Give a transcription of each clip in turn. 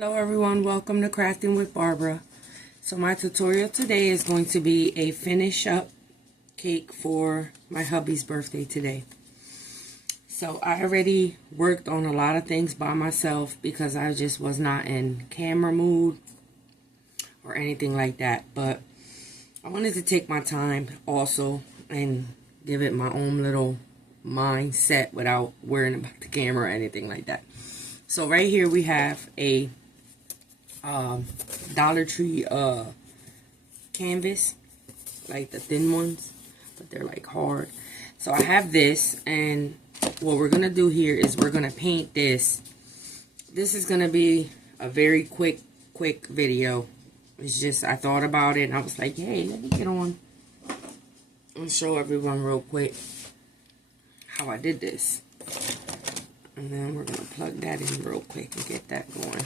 Hello everyone, welcome to Crafting with Barbara. So my tutorial today is going to be a finish up cake for my hubby's birthday today. So I already worked on a lot of things by myself because I just was not in camera mood or anything like that. But I wanted to take my time also and give it my own little mindset without worrying about the camera or anything like that. So right here we have a Dollar Tree canvas, like the thin ones, but they're like hard. So I have this, and what we're gonna do here is we're gonna paint this. This is gonna be a very quick video. It's just I thought about it and I was like, hey, let me get on and show everyone real quick how I did this. And then we're gonna plug that in real quick and get that going.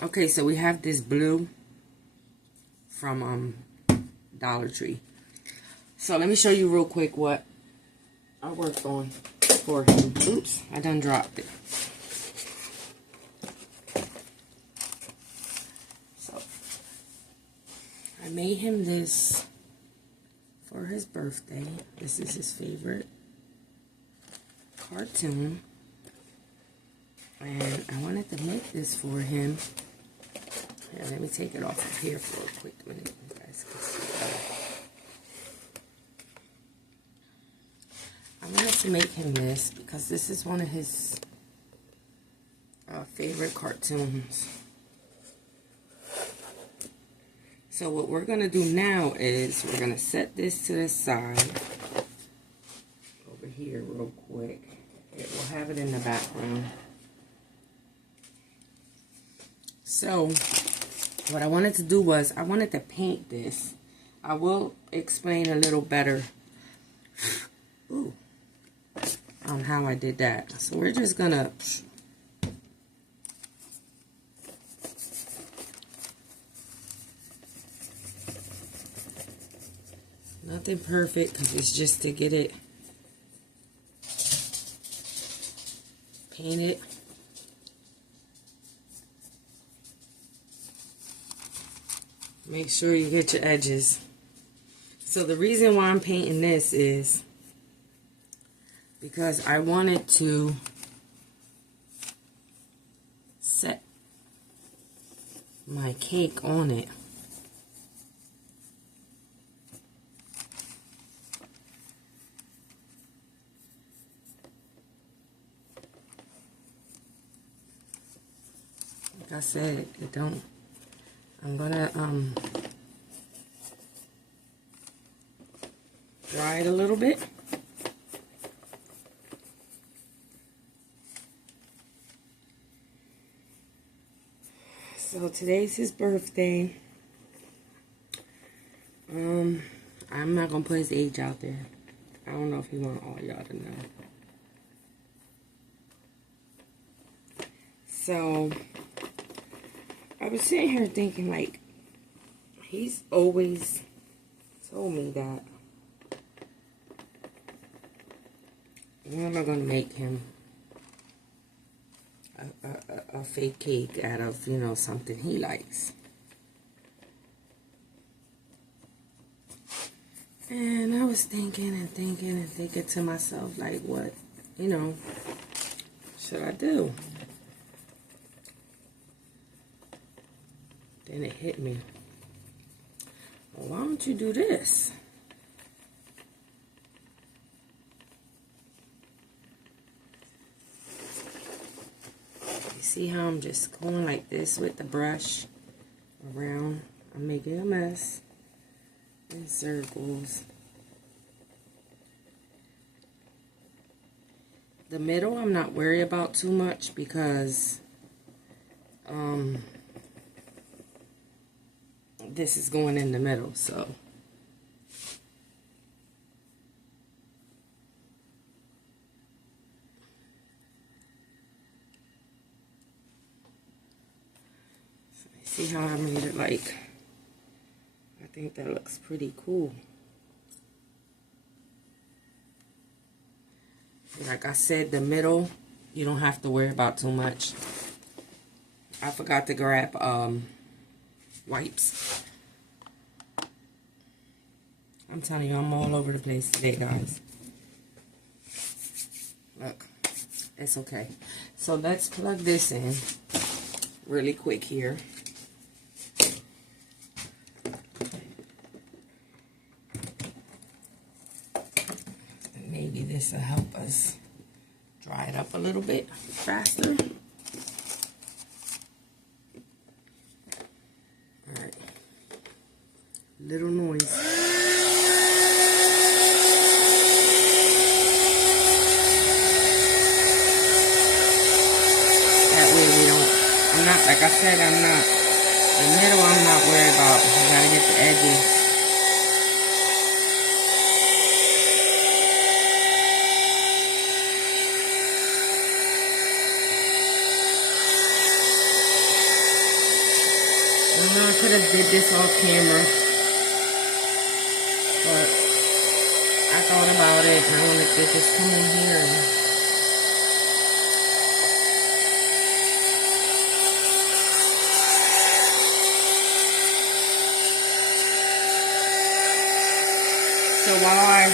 Okay, so we have this blue from Dollar Tree. So let me show you real quick what I worked on for him. Oops, I done dropped it. So I made him this for his birthday. This is his favorite cartoon. And I wanted to make this for him. Here, let me take it off of here for a quick minute. You guys can see that. I wanted to make him this because this is one of his favorite cartoons. So what we're going to do now is we're going to set this to the side over here real quick. We'll have it in the background. So what I wanted to do was I wanted to paint this. I will explain a little better on how I did that. So we're just gonna nothing perfect because it's just to get it painted. Make sure you get your edges. So the reason why I'm painting this is because I wanted to set my cake on it. Like I said, it don't. I'm gonna dry it a little bit. So today's his birthday. I'm not gonna put his age out there. I don't know if he want all y'all to know. So I was sitting here thinking, like, he's always told me that when am I going to make him a fake cake out of, you know, something he likes. And I was thinking and thinking and thinking to myself, like, what, you know, should I do? Then it hit me. Well, why don't you do this? You see how I'm just going like this with the brush around? I'm making a mess in circles. The middle I'm not worried about too much because this is going in the middle, so see how I made it like, I think that looks pretty cool. Like I said, the middle, you don't have to worry about too much. I forgot to grab wipes. I'm telling you, I'm all over the place today, guys. Look, it's okay. So let's plug this in really quick here. Maybe this will help us dry it up a little bit faster. Alright. Little noise. That way we don't, I'm not, like I said, I'm not, the middle I'm not worried about. I gotta get the edges. I could have did this off camera, but I thought about it and I wanted to just come in here and so while I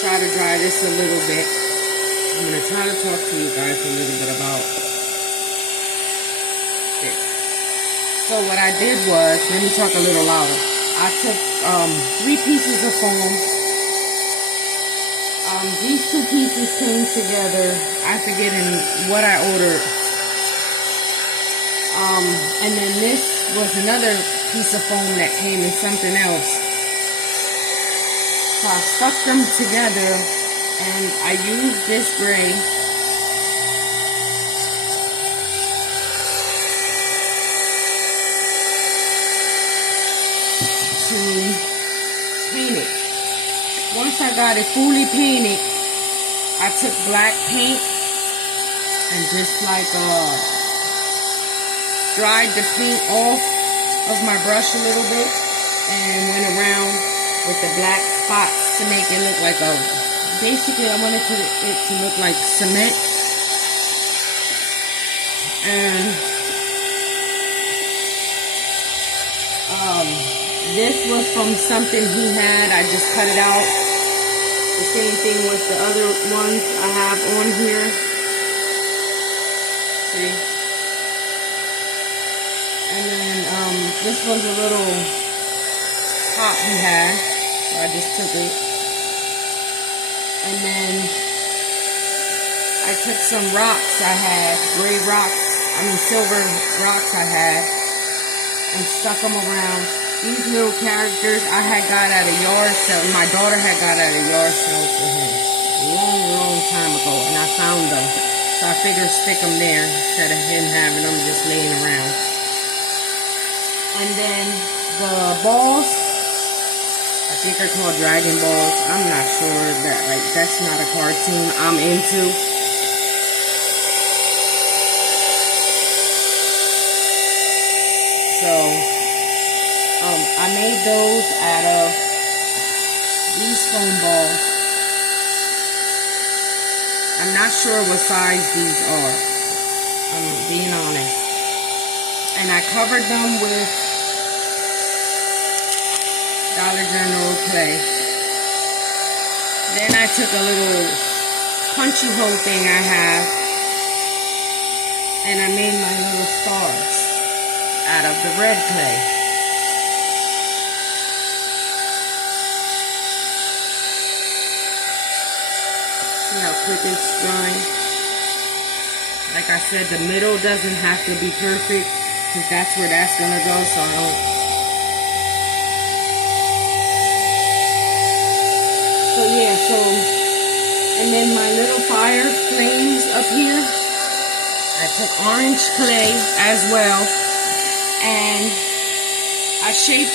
try to dry this a little bit, I'm going to try to talk to you guys a little bit about this. So what I did was, let me talk a little louder. I took 3 pieces of foam. These 2 pieces came together. I forget what I ordered. And then this was another piece of foam that came in something else. So I stuck them together and I used this gray to paint it. Once I got it fully painted, I took black paint and just like dried the paint off of my brush a little bit and went around with the black spots to make it look like basically I wanted it to look like cement. And this was from something he had. I just cut it out. The same thing with the other ones I have on here. See? And then this was a little top he had, so I just took it. And then I took some rocks I had, silver rocks I had, and stuck them around. These little characters I had got at a yard sale. My daughter had got at a yard sale for him long time ago, and I found them. So I figured stick them there instead of him having them just laying around. And then the balls, I think they're called Dragonballs. I'm not sure that, like, that's not a cartoon I'm into. So, I made those out of these foam balls. I'm not sure what size these are. I'm being honest. And I covered them with Dollar General clay. Then I took a little punchy hole thing I have and I made my little stars out of the red clay. See how quick it's drying? Like I said, the middle doesn't have to be perfect because that's where that's gonna go, so I don't. So yeah, and then my little fire flames up here, I took orange clay as well, and I shaped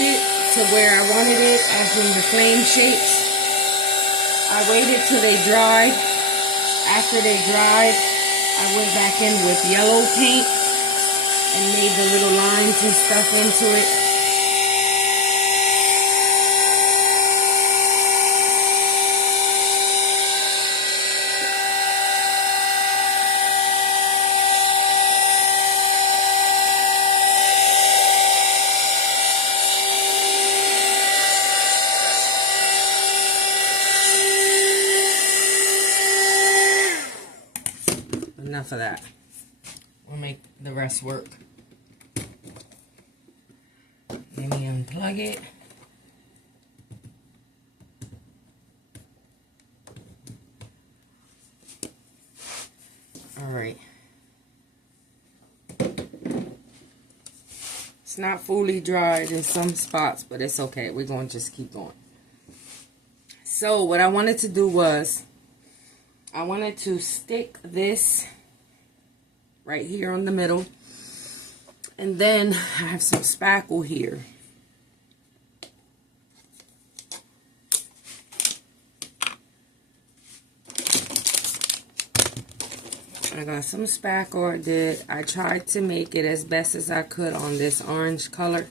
it to where I wanted it, as in the flame shapes. I waited till they dried. After they dried, I went back in with yellow paint and made the little lines and stuff into it. Enough of that. We'll make the rest work. Let me unplug it. Alright. It's not fully dried in some spots, but it's okay. We're going to just keep going. So what I wanted to do was, I wanted to stick this right here on the middle. And then I have some spackle here. I got some spackle. I tried to make it as best as I could on this orange color.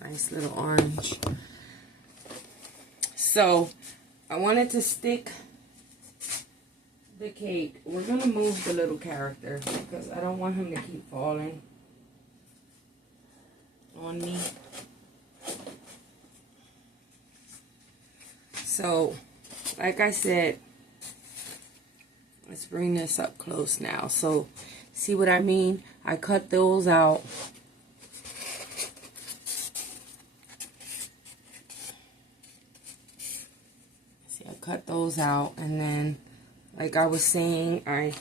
Nice little orange. So I wanted to stick the cake. We're going to move the little character because I don't want him to keep falling on me. So, like I said, let's bring this up close now. So, see what I mean? I cut those out. See, I cut those out, and then like I was saying, I'm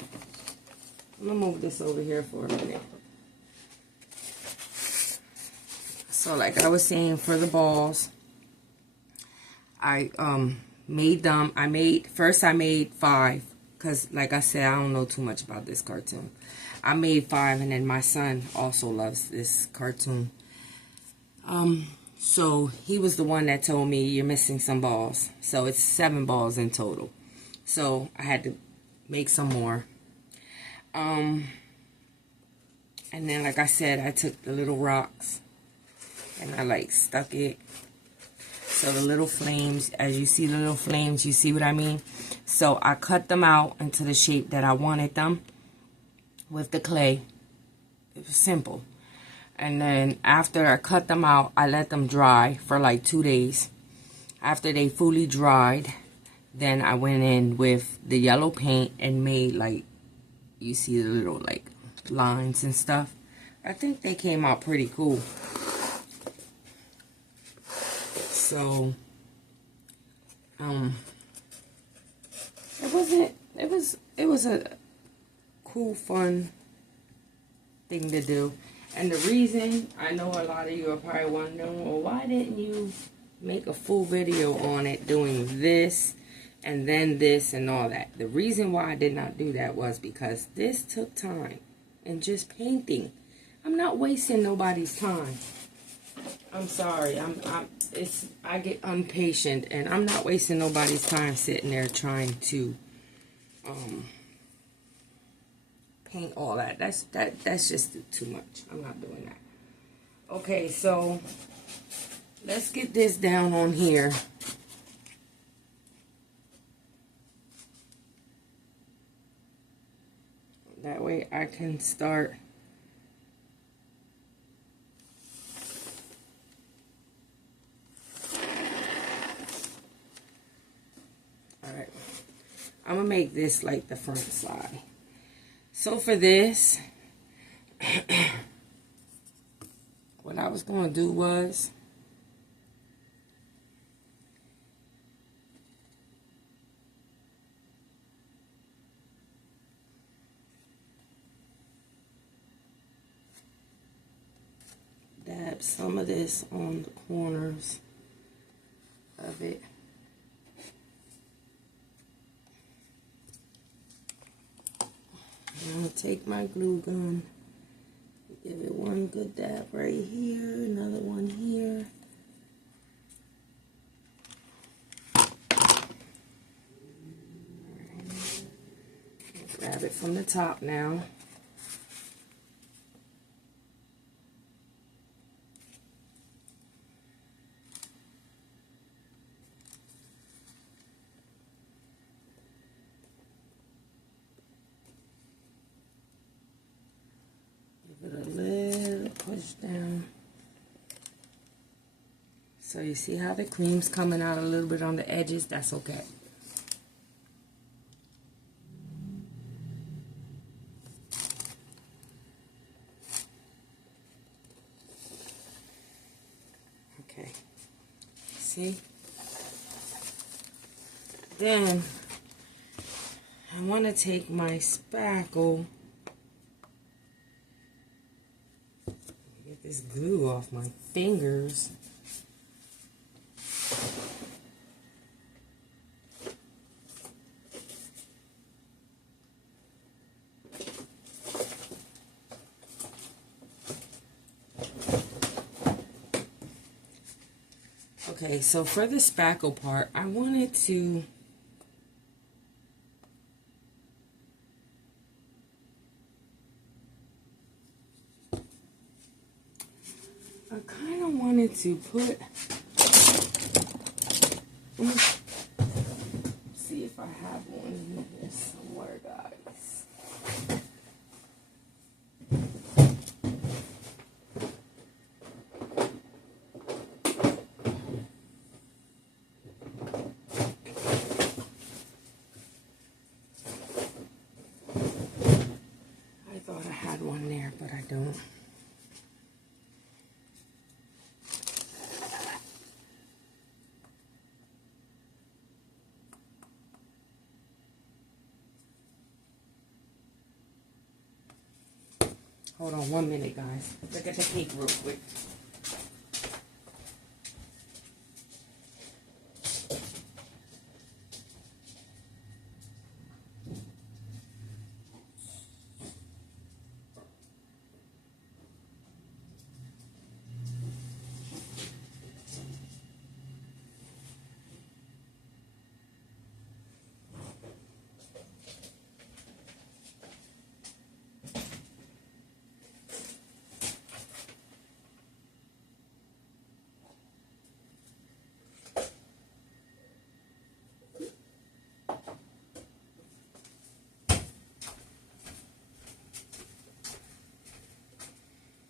going to move this over here for a minute. So like I was saying, for the balls, I made them. First I made 5. Because like I said, I don't know too much about this cartoon. I made 5, and then my son also loves this cartoon. So he was the one that told me, you're missing some balls. So it's 7 balls in total. So I had to make some more. And then, like I said, I took the little rocks and I like stuck it. So the little flames, as you see the little flames, you see what I mean? So I cut them out into the shape that I wanted them with the clay. It was simple. And then after I cut them out, I let them dry for like 2 days. After they fully dried, then I went in with the yellow paint and made, like, you see the little, like, lines and stuff. I think they came out pretty cool. So, it was a cool, fun thing to do. And the reason, I know a lot of you are probably wondering, well, why didn't you make a full video on it doing this and then this and all that? The reason why I did not do that was because this took time. And just painting, I'm not wasting nobody's time. I'm sorry, I get impatient, and I'm not wasting nobody's time sitting there trying to paint all that. That's just too much. I'm not doing that. Okay, so let's get this down on here. That way I can start alright. I'm gonna make this like the front side. So for this, what I was gonna do was dab some of this on the corners of it. I'm going to take my glue gun one good dab right here, another one here. Grab it from the top now. Give it a little push down. So you see how the cream's coming out a little bit on the edges? That's okay. Okay. See? Then I want to take my spackle. Get this glue off my fingers. Okay, so for the spackle part, I wanted to put, let me see if I have one here somewhere, guys. I thought I had one there, but I don't. Hold on 1 minute, guys. Look at the cake real quick.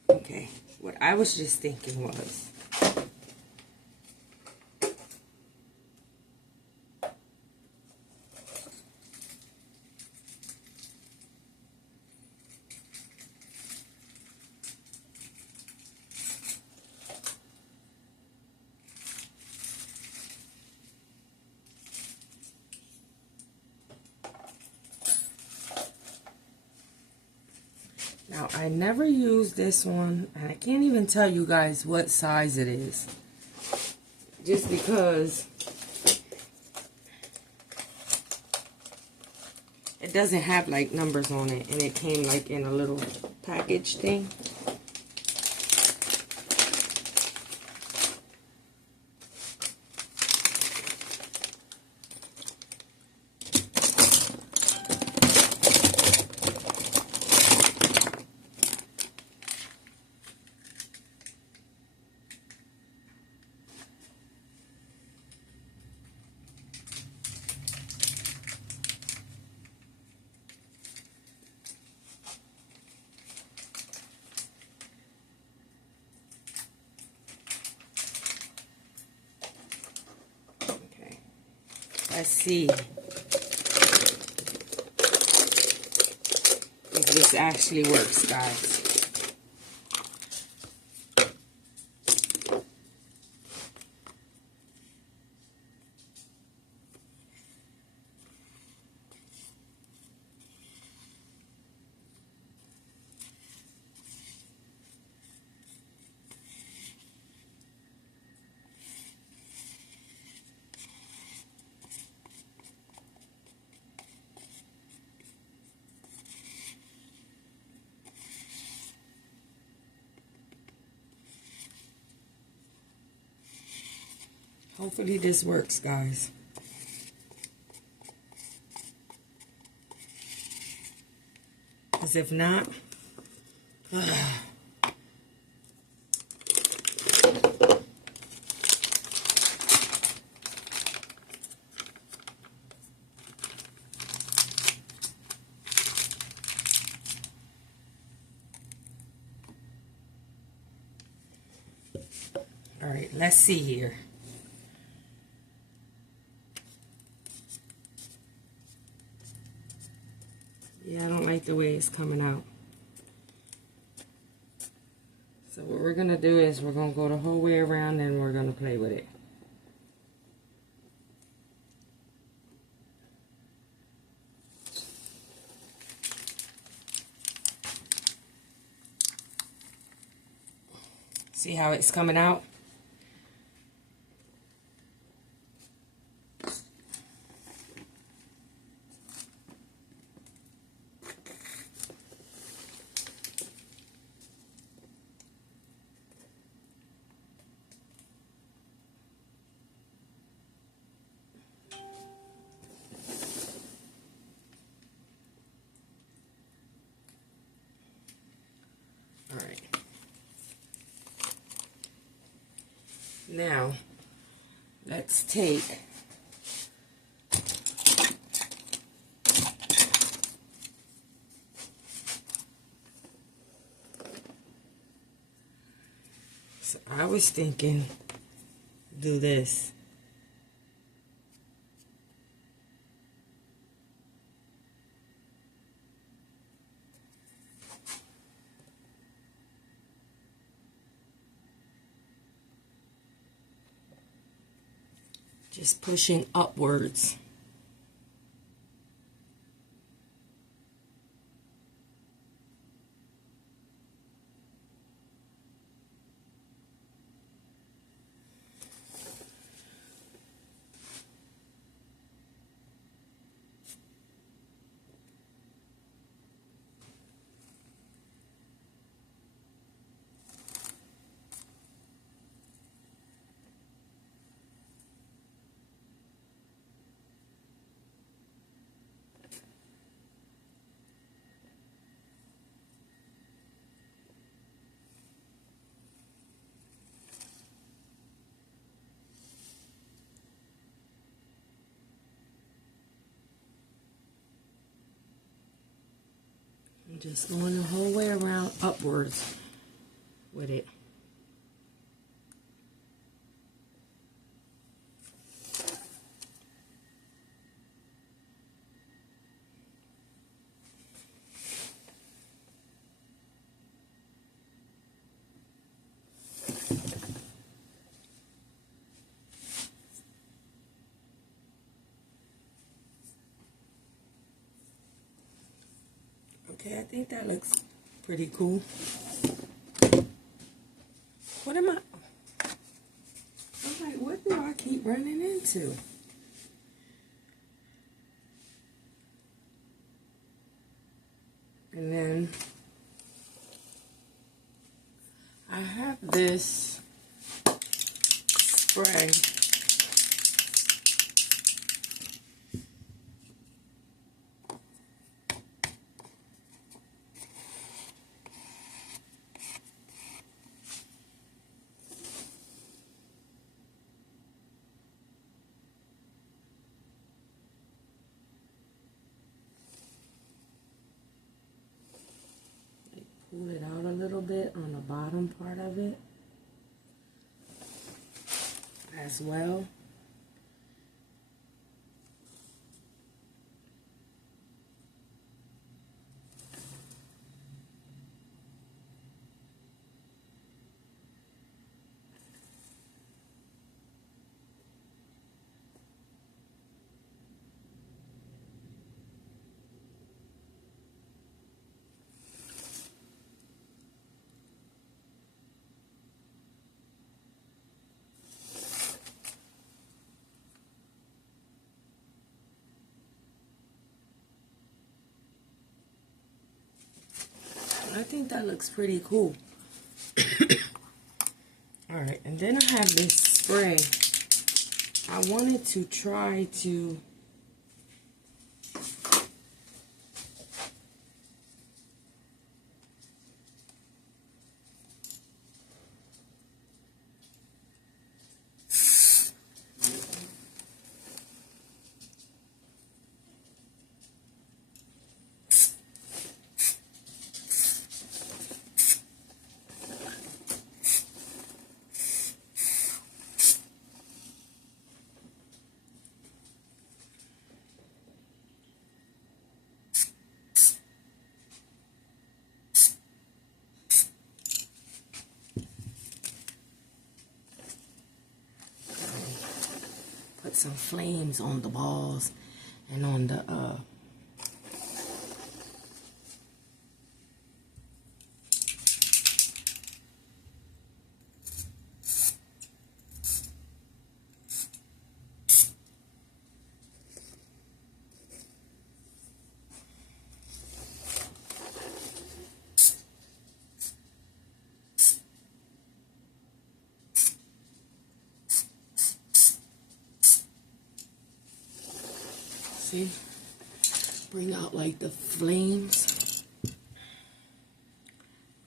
Okay, what I was just thinking was, now I never use this one, and I can't even tell you guys what size it is, just because it doesn't have like numbers on it, and it came like in a little package thing. Let's see if this actually works, guys. Hopefully this works, guys. Because if not, all right, let's see here. Yeah, I don't like the way it's coming out. So what we're going to do is we're going to go the whole way around and we're going to play with it. See how it's coming out? All right. Now, let's take so I was thinking do this. Just pushing upwards. I'm just going the whole way around upwards with it. Okay, I think that looks pretty cool. What am I? I'm like, what do I keep running into? And then I have this spray. Pull it out a little bit on the bottom part of it as well. I think that looks pretty cool. Alright, and then I have this spray I wanted to try to put some flames on the balls and on the see, bring out like the flames.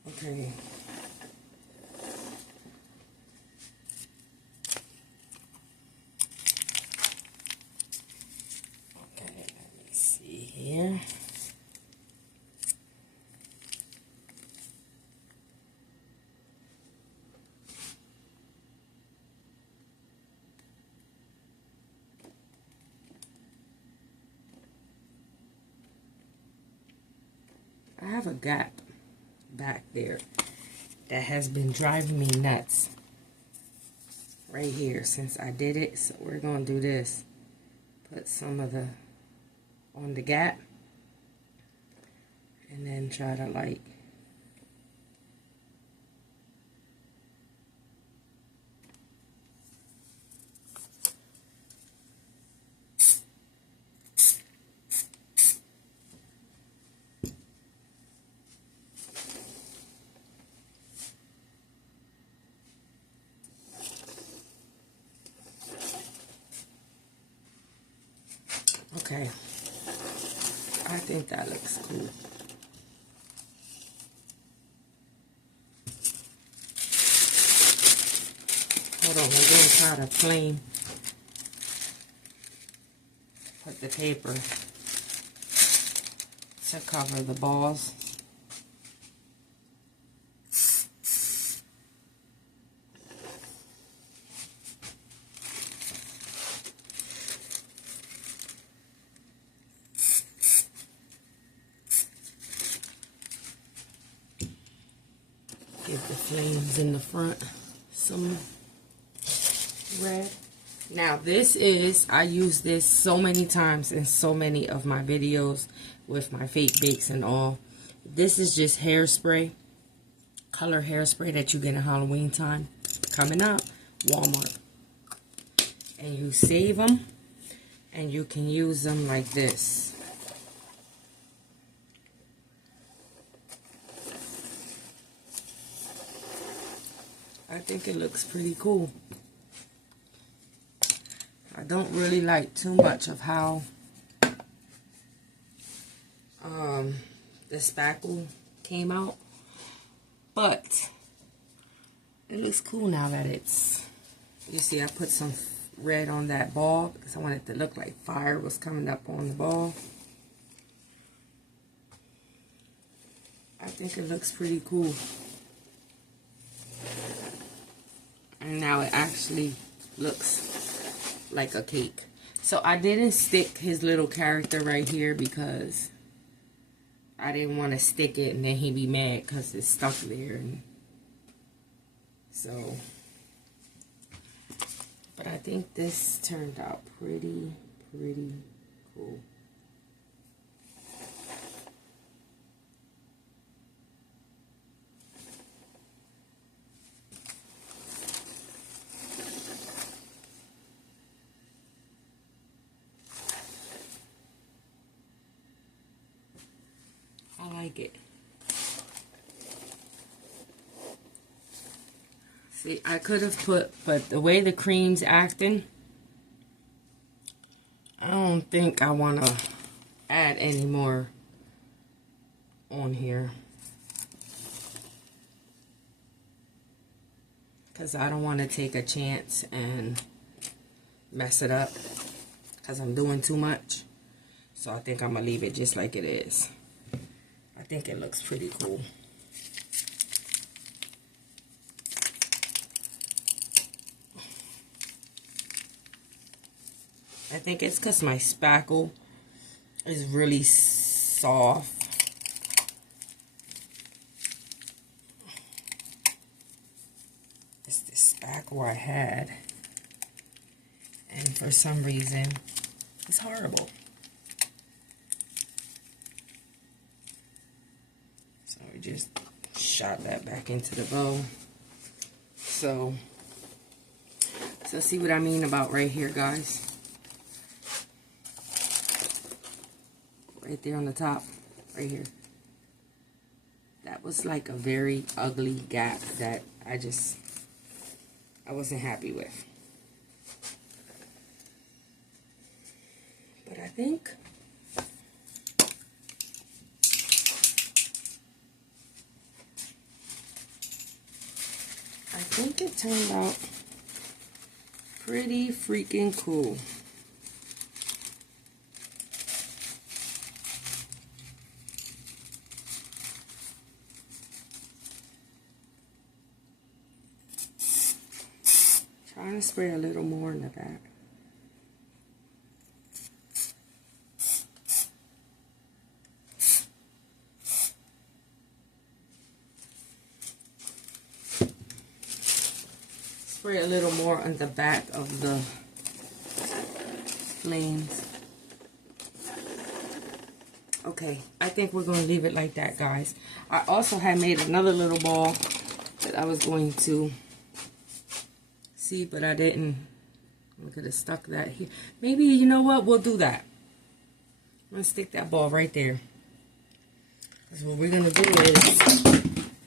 Okay. Okay, let me see here. I have a gap back there that has been driving me nuts right here since I did it. So we're going to do this. Put some of the on the gap and then try to like okay, I think that looks cool. Hold on, we're going to try to flame. Put the paper to cover the balls. Give the flames in the front some red. Now this is, I use this so many times in so many of my videos with my fake bakes and all. This is just hairspray, color hairspray that you get in Halloween time. Coming up, Walmart. And you save them and you can use them like this. I think it looks pretty cool. I don't really like too much of how the spackle came out, but it looks cool now that it's, you see I put some red on that ball because I want it to look like fire was coming up on the ball. I think it looks pretty cool. And now it actually looks like a cake. So I didn't stick his little character right here because I didn't want to stick it and then he'd be mad because it's stuck there. And so, but I think this turned out pretty cool. I like it. See, I could have put, but the way the cream's acting, think I want to add any more on here, because I don't want to take a chance and mess it up, because I'm doing too much. So I think I'm going to leave it just like it is. I think it looks pretty cool. I think it's because my spackle is really soft. It's the spackle I had, and for some reason it's horrible. So we just shot that back into the bowl. So see what I mean about right here, guys? Right there on the top, right here. That was like a very ugly gap that I wasn't happy with. But I think it turned out pretty freaking cool. Trying to spray a little more in the back. Spray a little more on the back of the flames. Okay, I think we're going to leave it like that, guys. I also had made another little ball that I was going to see, but I didn't. I could have stuck that here. Maybe, you know what? We'll do that. I'm going to stick that ball right there. Because what we're going to do is,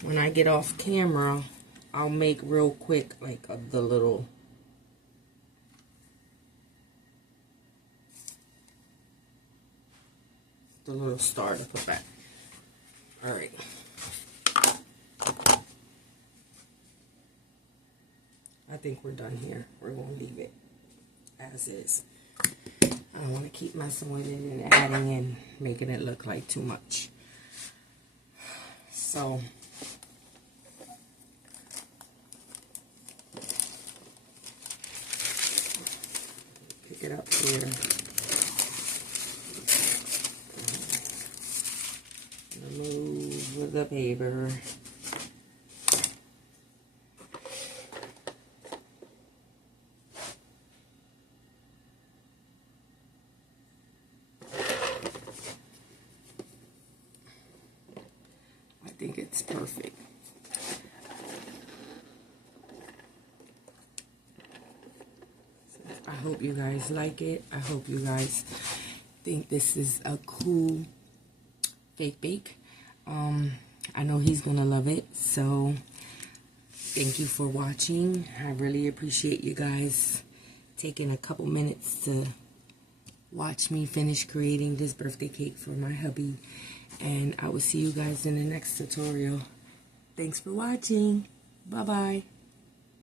when I get off camera, I'll make real quick, like, the little star to put back. Alright. I think we're done here. We're going to leave it as is. I don't want to keep messing with it and adding and making it look like too much. So, pick it up here. Remove the paper. I think it's perfect. I hope you guys like it. I hope you guys think this is a cool fake bake. I know he's gonna love it. So thank you for watching. I really appreciate you guys taking a couple minutes to watch me finish creating this birthday cake for my hubby. And I will see you guys in the next tutorial. Thanks for watching. Bye-bye.